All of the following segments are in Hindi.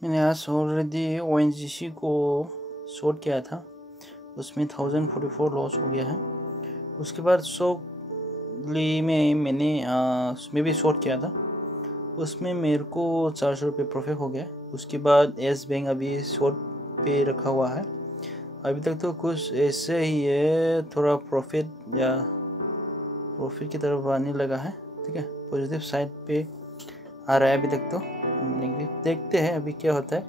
मैंने आज ऑलरेडी ONGC को शॉर्ट किया था, उसमें 1044 लॉस हो गया है। उसके बाद सोगली में मैंने उसमें भी शॉर्ट किया था, उसमें मेरे को 400 रुपये प्रॉफिट हो गया। उसके बाद येस बैंक अभी शॉर्ट पे रखा हुआ है, अभी तक तो कुछ ऐसे ही है, थोड़ा प्रॉफिट की तरफ आने लगा है। ठीक है, पॉजिटिव साइड पे आ रहा है अभी तक तो। देखते हैं अभी क्या होता है।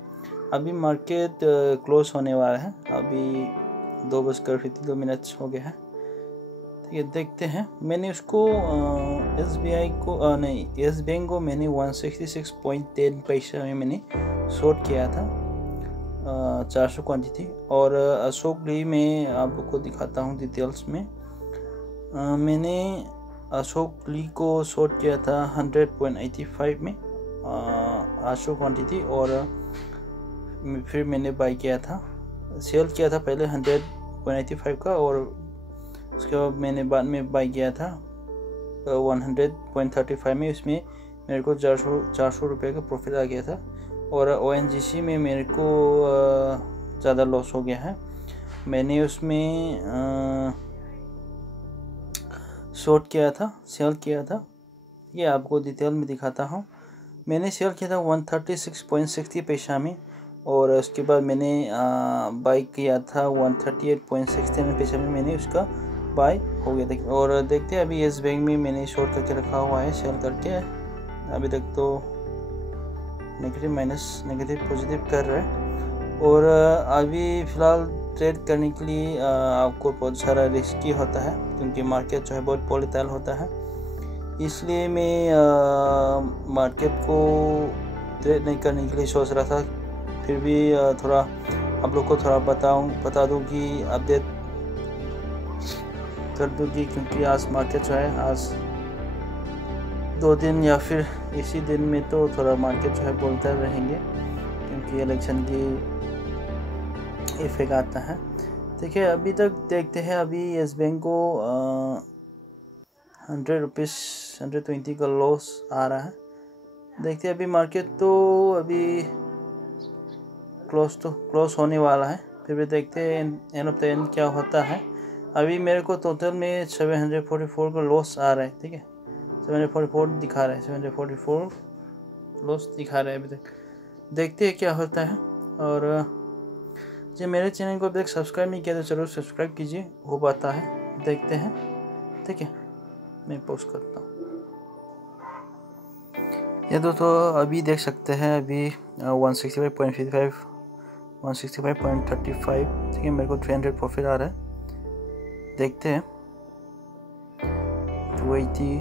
अभी मार्केट क्लोज होने वाला है, अभी 2:52 हो गया है। ठीक है, देखते हैं। मैंने उसको SBI को नहीं, येस बैंक को मैंने 166.10 पैसा में मैंने शॉर्ट किया था, 400 क्वांटिटी। और अशोक ली में आपको दिखाता हूँ डिटेल्स में। मैंने अशोक ली को शॉर्ट किया था 100.85 में 800 क्वांटिटी, और फिर मैंने बाई किया था, सेल किया था पहले 100.85 का, और उसके बाद मैंने बाद में बाई किया था 100.35 में। उसमें मेरे को 400 रुपये का प्रॉफिट आ गया था। और ONGC में मेरे को ज़्यादा लॉस हो गया है। मैंने उसमें शॉर्ट किया था, सेल किया था, ये आपको डिटेल में दिखाता हूँ। मैंने सेल किया था 136.60 पैसा में, और उसके बाद मैंने बाई किया था 138.69 पैसा में, मैंने उसका बाई हो गया था। और देखते हैं अभी येस बैंक में मैंने शॉर्ट करके रखा हुआ है, सेल करके। अभी तक तो नेगेटिव माइनस नेगेटिव पॉजिटिव कर रहा है। और अभी फ़िलहाल ट्रेड करने के लिए आपको बहुत सारा रिस्की होता है, क्योंकि मार्केट जो है बहुत वोलेटाइल होता है। इसलिए मैं मार्केट को ट्रेड नहीं करने के लिए सोच रहा था। फिर भी थोड़ा आप लोग को थोड़ा बता दूँ कि अपडेट कर दूँ कि, क्योंकि आज मार्केट जो है, आज 2 दिन या फिर इसी दिन में तो थोड़ा मार्केट जो है बोलते रहेंगे, क्योंकि इलेक्शन की इफेक्ट आता है। देखिए, अभी तक देखते हैं। अभी येस बैंक को 100 का लॉस आ रहा है। देखते हैं, अभी मार्केट तो अभी क्लोज होने वाला है। फिर भी देखते हैं एंड ऑफ द एंड क्या होता है। अभी मेरे को टोटल में 744 का लॉस आ रहा है। ठीक है, 744 दिखा रहा है, 744 लॉस दिखा रहा है अभी तक। देखते हैं क्या होता है। और जो मेरे चैनल को अभी तक सब्सक्राइब नहीं किया तो ज़रूर सब्सक्राइब कीजिए, हो पाता है। देखते हैं, ठीक है, मैं पोस्ट करता हूँ। ये तो अभी देख सकते हैं, अभी 165.55 165.35। ठीक है, मेरे को 300 प्रॉफिट आ रहा है। देखते हैं 280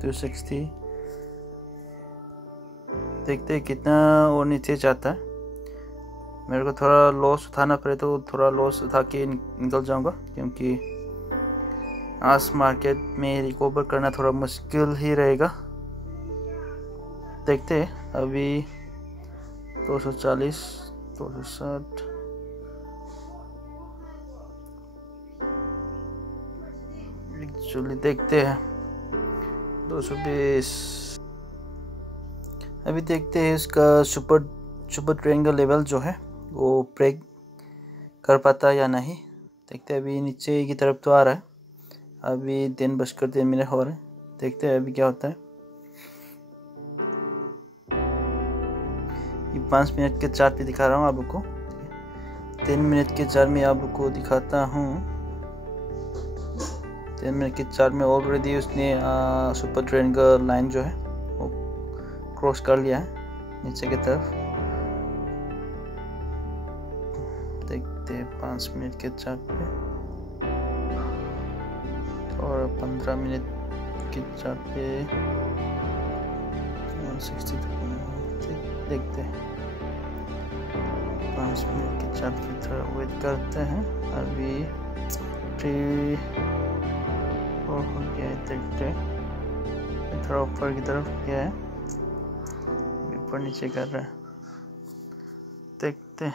260, देखते हैं कितना और नीचे जाता है। मेरे को थोड़ा लॉस उठाना पड़े तो थोड़ा लॉस उठा के निकल जाऊंगा, क्योंकि आज मार्केट में रिकवर करना थोड़ा मुश्किल ही रहेगा। देखते हैं, अभी 240 260, एक्चुअली देखते हैं 220। अभी देखते हैं इसका सुपर ट्रायंगल लेवल जो है वो ब्रेक कर पाता या नहीं। देखते हैं, अभी नीचे की तरफ तो आ रहा है। अभी 3:03 हो रहे हैं। देखते हैं अभी क्या होता है। ये 5 मिनट के चार्ट पे दिखा रहा हूँ आपको। 3 मिनट के चार्ट में आपको दिखाता हूँ। 3 मिनट के चार्ट में ऑलरेडी उसने सुपर ट्रायंगल लाइन जो है वो क्रॉस कर लिया है नीचे की तरफ। देखते हैं 5 मिनट के चार्ट पे और 15 मिनट के चार्ट पे 160। देखते हैं 5 मिनट के चार्ट की तरह वेट करते हैं। अभी 3-4 हो गया है। देखते हैं, थोड़ा ऊपर की तरफ गया है, ऊपर नीचे कर रहा है। देखते हैं।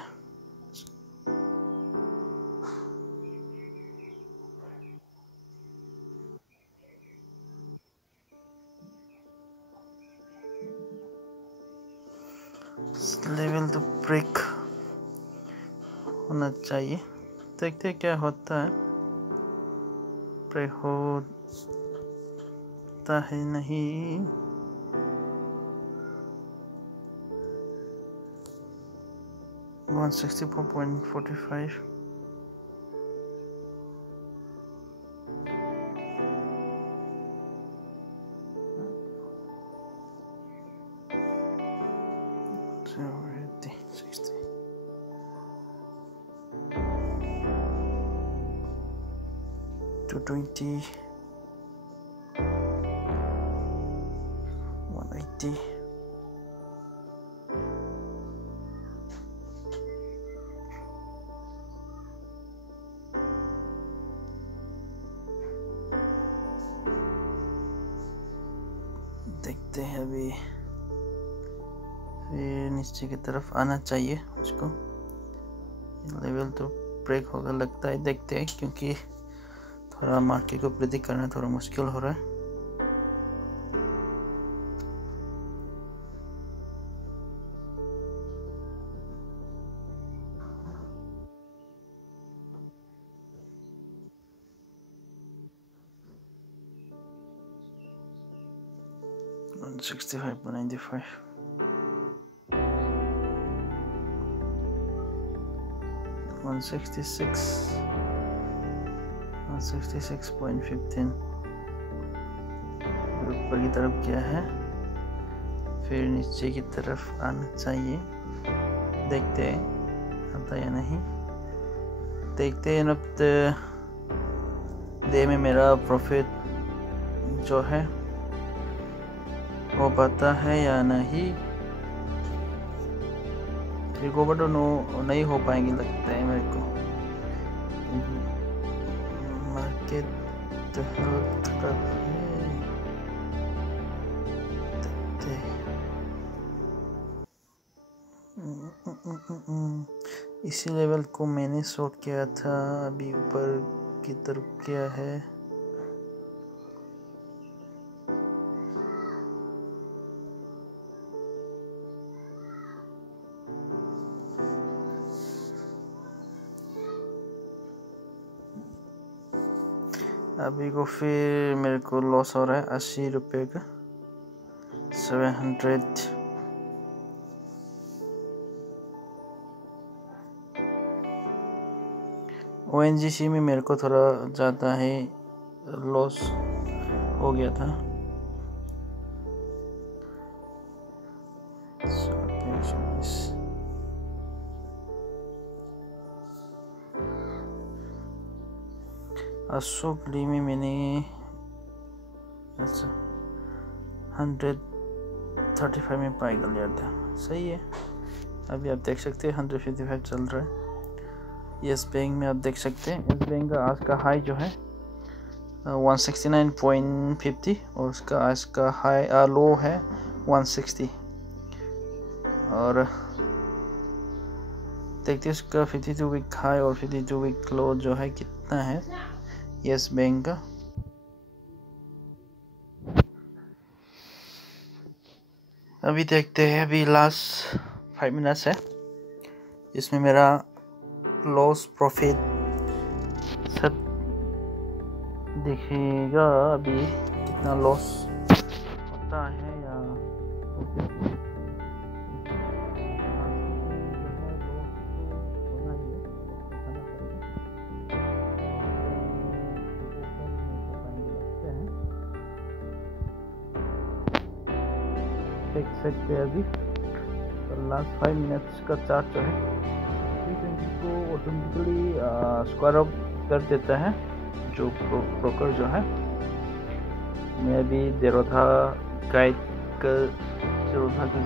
लेवल तो ब्रेक होना चाहिए, देखते हैं क्या होता है। ब्रेक होता है नहीं, वन 164.45। to 20 180 देखते हैं। अभी फिर नीचे की तरफ आना चाहिए उसको, लेवल तो ब्रेक होगा लगता है, देखते हैं, क्योंकि थोड़ा मार्केट को प्रेडिक्ट करना थोड़ा मुश्किल हो रहा है। $165.95 166.15 ऊपर की तरफ क्या है, फिर नीचे की तरफ आना चाहिए, देखते हैं आता या नहीं, देखते हैं। अब डे में मेरा प्रॉफिट जो है हो पाता है या नहीं। रिकवर तो नहीं हो पाएंगे लगता है मेरे को, मार्केट तो खराब है। देखते इसी लेवल को मैंने शॉर्ट किया था, अभी ऊपर की तरफ क्या है, अभी को फिर मेरे को लॉस हो रहा है 80 रुपये का, 700। ONGC में मेरे को थोड़ा ज़्यादा ही लॉस हो गया था। अशोक ली में मैंने 135 में पाई लिया था, सही है। अभी आप देख सकते हैं 155 चल रहा है। यस बैंक में आप देख सकते हैं, यस बैंक का आज का हाई जो है 169.50 और उसका आज का हाई लो है 160, और देखते हैं उसका 52 वीक हाई और 52 वीक लो जो है कितना है यस बैंक का। अभी देखते हैं, अभी लास्ट 5 मिनट्स है, इसमें मेरा लॉस प्रॉफिट सब दिखेगा। अभी कितना लॉस होता है या देख सकते हैं। अभी तो लास्ट 5 मिनट्स का चार्ट जो है 320 को ऑटोमेटिकली स्क्वायर अप कर देता है जो ब्रोकर जो है। मैं अभी जेरोधा का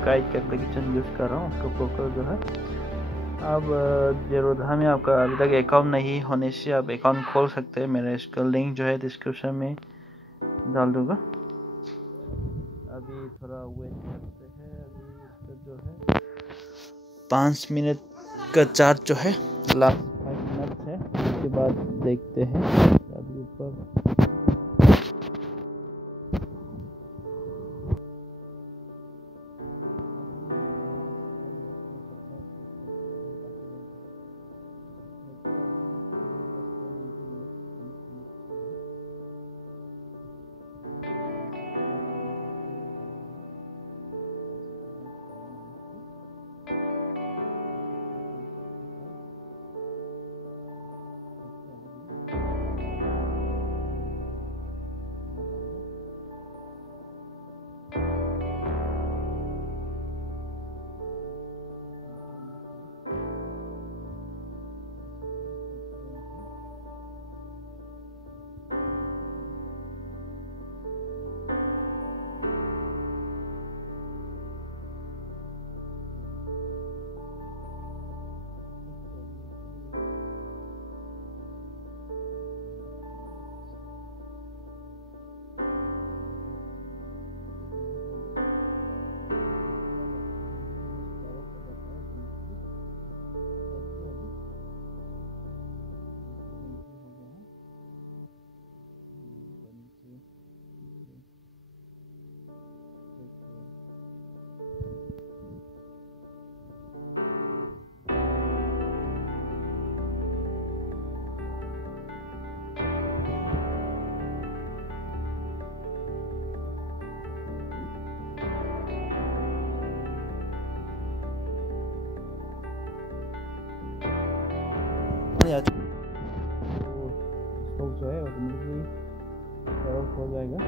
गाइड एप्लीकेशन यूज़ कर रहा हूँ, उसका ब्रोकर जो है। अब जेरोधा में आपका अभी तक अकाउंट नहीं होने से आप अकाउंट खोल सकते हैं, मेरा इसका लिंक जो है डिस्क्रिप्शन में डाल दूँगा। अभी थोड़ा वेट करते हैं, अभी इसका जो है 5 मिनट का चार्ट जो है लास्ट 5 मिनट है, उसके बाद देखते हैं। अभी ऊपर जाता है तो स्टॉक जो है ऑटोमेटिकली ऑफ हो जाएगा।